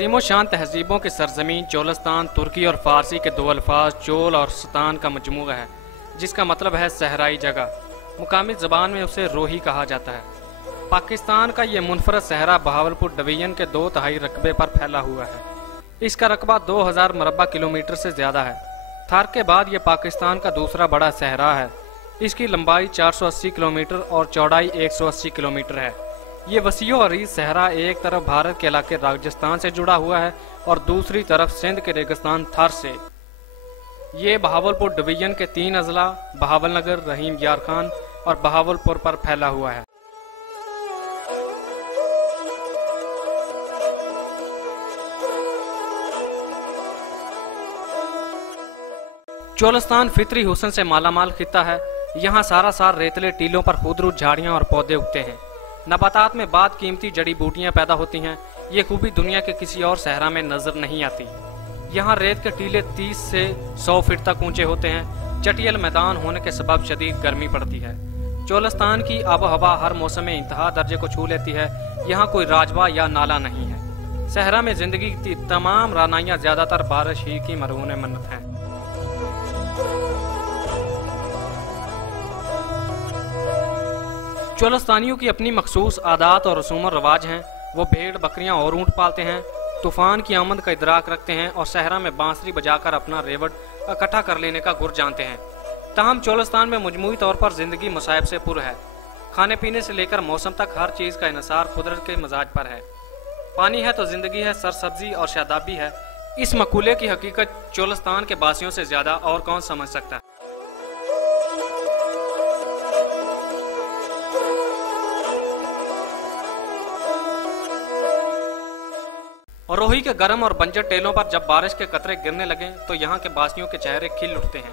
अजीम व शान तहजीबों की सरजमीन चोलस्तान तुर्की और फारसी के दो अल्फाज चोल और स्तान का मजमूआ है, जिसका मतलब है सहराई जगह। मुकामी ज़बान में उसे रोही कहा जाता है। पाकिस्तान का ये मुनफरद सहरा बहावलपुर डिवीजन के 2/3 रकबे पर फैला हुआ है। इसका रकबा 2000 मरबा किलोमीटर से ज़्यादा है। थार के बाद ये पाकिस्तान का दूसरा बड़ा सहरा है। इसकी लंबाई 480 किलोमीटर और चौड़ाई 180 किलोमीटर है। ये वसीओ अरीज सहरा एक तरफ भारत के इलाके राजस्थान से जुड़ा हुआ है और दूसरी तरफ सिंध के रेगिस्तान थार से। ये बहावलपुर डिवीजन के 3 अजला बहावलनगर, रहीम यार खान और बहावलपुर पर फैला हुआ है। चोलस्तान फितरी हुस्न से मालामाल खित्ता है। यहाँ सारा साल रेतले टीलों पर खुदरू झाड़ियाँ और पौधे उगते हैं। नबातात में बाद कीमती जड़ी बूटियाँ पैदा होती हैं। ये खूबी दुनिया के किसी और सहरा में नजर नहीं आती। यहाँ रेत के टीले 30 से 100 फीट तक ऊंचे होते हैं। चटियल मैदान होने के सबब शदीद गर्मी पड़ती है। चोलस्तान की आबो हवा हर मौसम में इंतहा दर्जे को छू लेती है। यहाँ कोई राजवा या नाला नहीं है। सहरा में जिंदगी की तमाम रानाइयाँ ज्यादातर बारिश ही की मरहून मन्नत हैं। चोलस्तानियों की अपनी मखसूस आदात और रसूम और रवाज हैं। वो भेड़, बकरियां और ऊँट पालते हैं, तूफान की आमद का इदराक रखते हैं और सहरा में बांसुरी बजाकर अपना रेवड़ इकट्ठा कर लेने का गुर जानते हैं। ताहम चोलस्तान में मजमूई तौर पर जिंदगी मसाइब से पुर है। खाने पीने से लेकर मौसम तक हर चीज़ का इन्हिसार कुदरत के मिजाज पर है। पानी है तो जिंदगी है, सरसब्जी और शादाबी है। इस मकूले की हकीकत चोलस्तान के बासियों से ज्यादा और कौन समझ सकता है। और रोही के गर्म और बंजर टेलों पर जब बारिश के कतरे गिरने लगे तो यहाँ के बासियों के चेहरे खिल उठते हैं।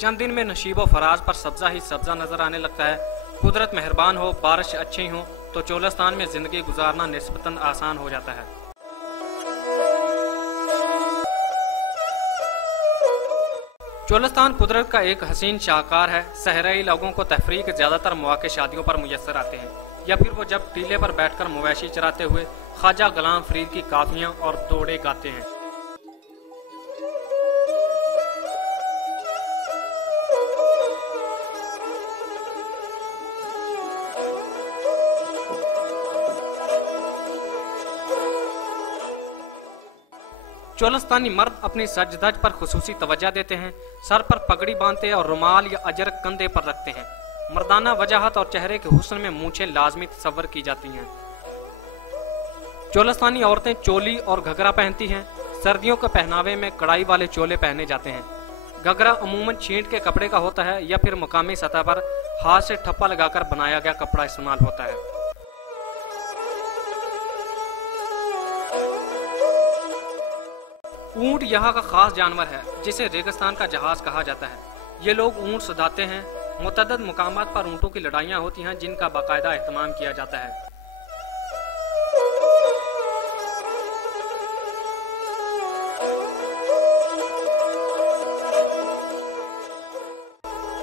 चंद दिन में नशीबो फराज पर सब्जा ही सब्जा नजर आने लगता है। कुदरत मेहरबान हो, बारिश अच्छी हो तो चोलस्तान में जिंदगी गुजारना निस्बतन आसान हो जाता है। चोलस्तान कुदरत का एक हसीन शाहकार है। सहराई लोगों को तफरीह के ज्यादातर मौके शादियों पर मुयस्सर आते हैं या फिर वो जब टीले पर बैठकर मवेशी चराते हुए ख्वाजा गुलाम फरीद की काफियां और दौड़े गाते हैं। चोलस्तानी मर्द अपनी सज धज पर खुसूसी तवज्जो देते हैं। सर पर पगड़ी बांधते और रुमाल या अजरक कंधे पर रखते हैं। मर्दाना वजाहत और चेहरे के हुस्न में मूंछें लाजमी तस्वर की जाती हैं। चोलस्तानी औरतें चोली और घघरा पहनती हैं। सर्दियों के पहनावे में कढ़ाई वाले चोले पहने जाते हैं। घघरा अमूमन छींट के कपड़े का होता है या फिर मुकामी सतह पर हाथ से ठप्पा लगाकर बनाया गया कपड़ा इस्तेमाल होता है। ऊंट यहाँ का खास जानवर है जिसे रेगिस्तान का जहाज कहा जाता है। ये लोग ऊंट सदाते हैं। मुतअद्दिद मुकामात पर ऊंटों की लड़ाइयाँ होती हैं जिनका बाकायदा एहतमाम किया जाता है।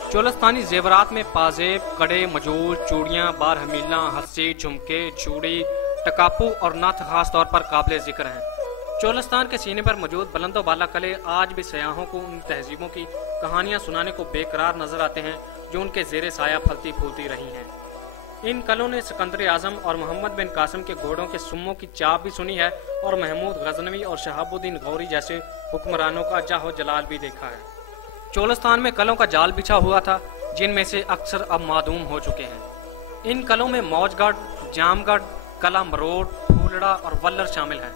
चोलस्तानी जेवरात में पाजेब, कड़े, मजूर, चूड़ियाँ, बार हमीला, हस्सी, झुमके, चूड़ी, टकापू और नथ खास तौर पर काबिल जिक्र हैं। चोलस्तान के सीने पर मौजूद बुलंदो बाला कले आज भी सयाहों को उन तहजीबों की कहानियां सुनाने को बेकरार नजर आते हैं जो उनके जेरे साया फलती फूलती रही हैं। इन कलों ने सिकंदर आजम और मोहम्मद बिन कासिम के घोड़ों के सुम्मों की चाप भी सुनी है और महमूद गजनवी और शहाबुद्दीन गौरी जैसे हुक्मरानों का जाहो जलाल भी देखा है। चोलस्तान में कलों का जाल बिछा हुआ था जिनमें से अक्सर अब मादूम हो चुके हैं। इन कलों में मौजगढ़, जामगढ़, कला मरोड़, फूलड़ा और वल्लर शामिल हैं।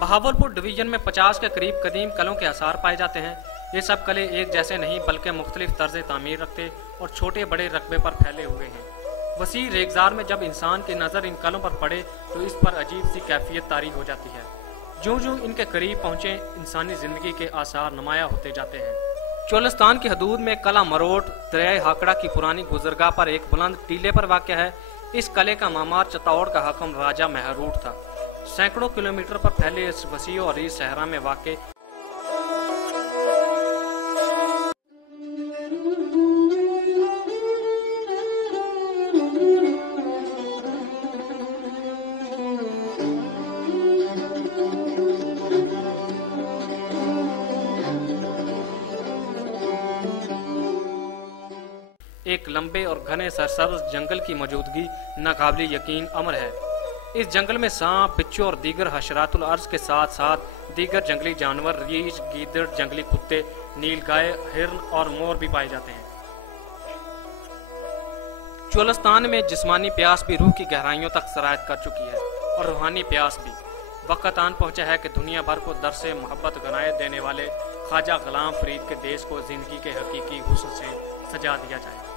बहावलपुर डिवीजन में 50 के करीब कदीम कलों के आसार पाए जाते हैं। ये सब कले एक जैसे नहीं बल्कि मुख्तलिफ तर्ज तामीर रखते और छोटे बड़े रकबे पर फैले हुए हैं। वसी रेगजार में जब इंसान की नज़र इन कलों पर पड़े तो इस पर अजीब सी कैफियत तारी हो जाती है। ज्यों ज्यों इनके करीब पहुँचे इंसानी ज़िंदगी के आसार नुमाया होते जाते हैं। चोलस्तान की हदूद में कला मरोट दरियाए हाकड़ा की पुरानी गुजरगाह पर एक बुलंद टीले पर वाक़ है। इस कले का मामार चित्तौड़ का हाकम राजा महरूट था। सैकड़ों किलोमीटर पर फैले इस वसी और अरीज सहरा में वाक़ एक लंबे और घने सरसब्ज जंगल की मौजूदगी नाकाबिल यकीन अमर है। इस जंगल में सांप, बिच्छू और दीगर हशरातुल अर्ज के साथ साथ दीगर जंगली जानवर, रीछ, गीदड़, जंगली कुत्ते, नीलगाय, हिरन और मोर भी पाए जाते हैं। चोलिस्तान में जिस्मानी प्यास भी रूह की गहराइयों तक सरायत कर चुकी है और रूहानी प्यास भी। वक्त आन पहुंचा है कि दुनिया भर को दरसे मोहब्बत गनायत देने वाले ख्वाजा गुलाम फरीद के देश को जिंदगी के हकीकी हुस्न से सजा दिया जाए।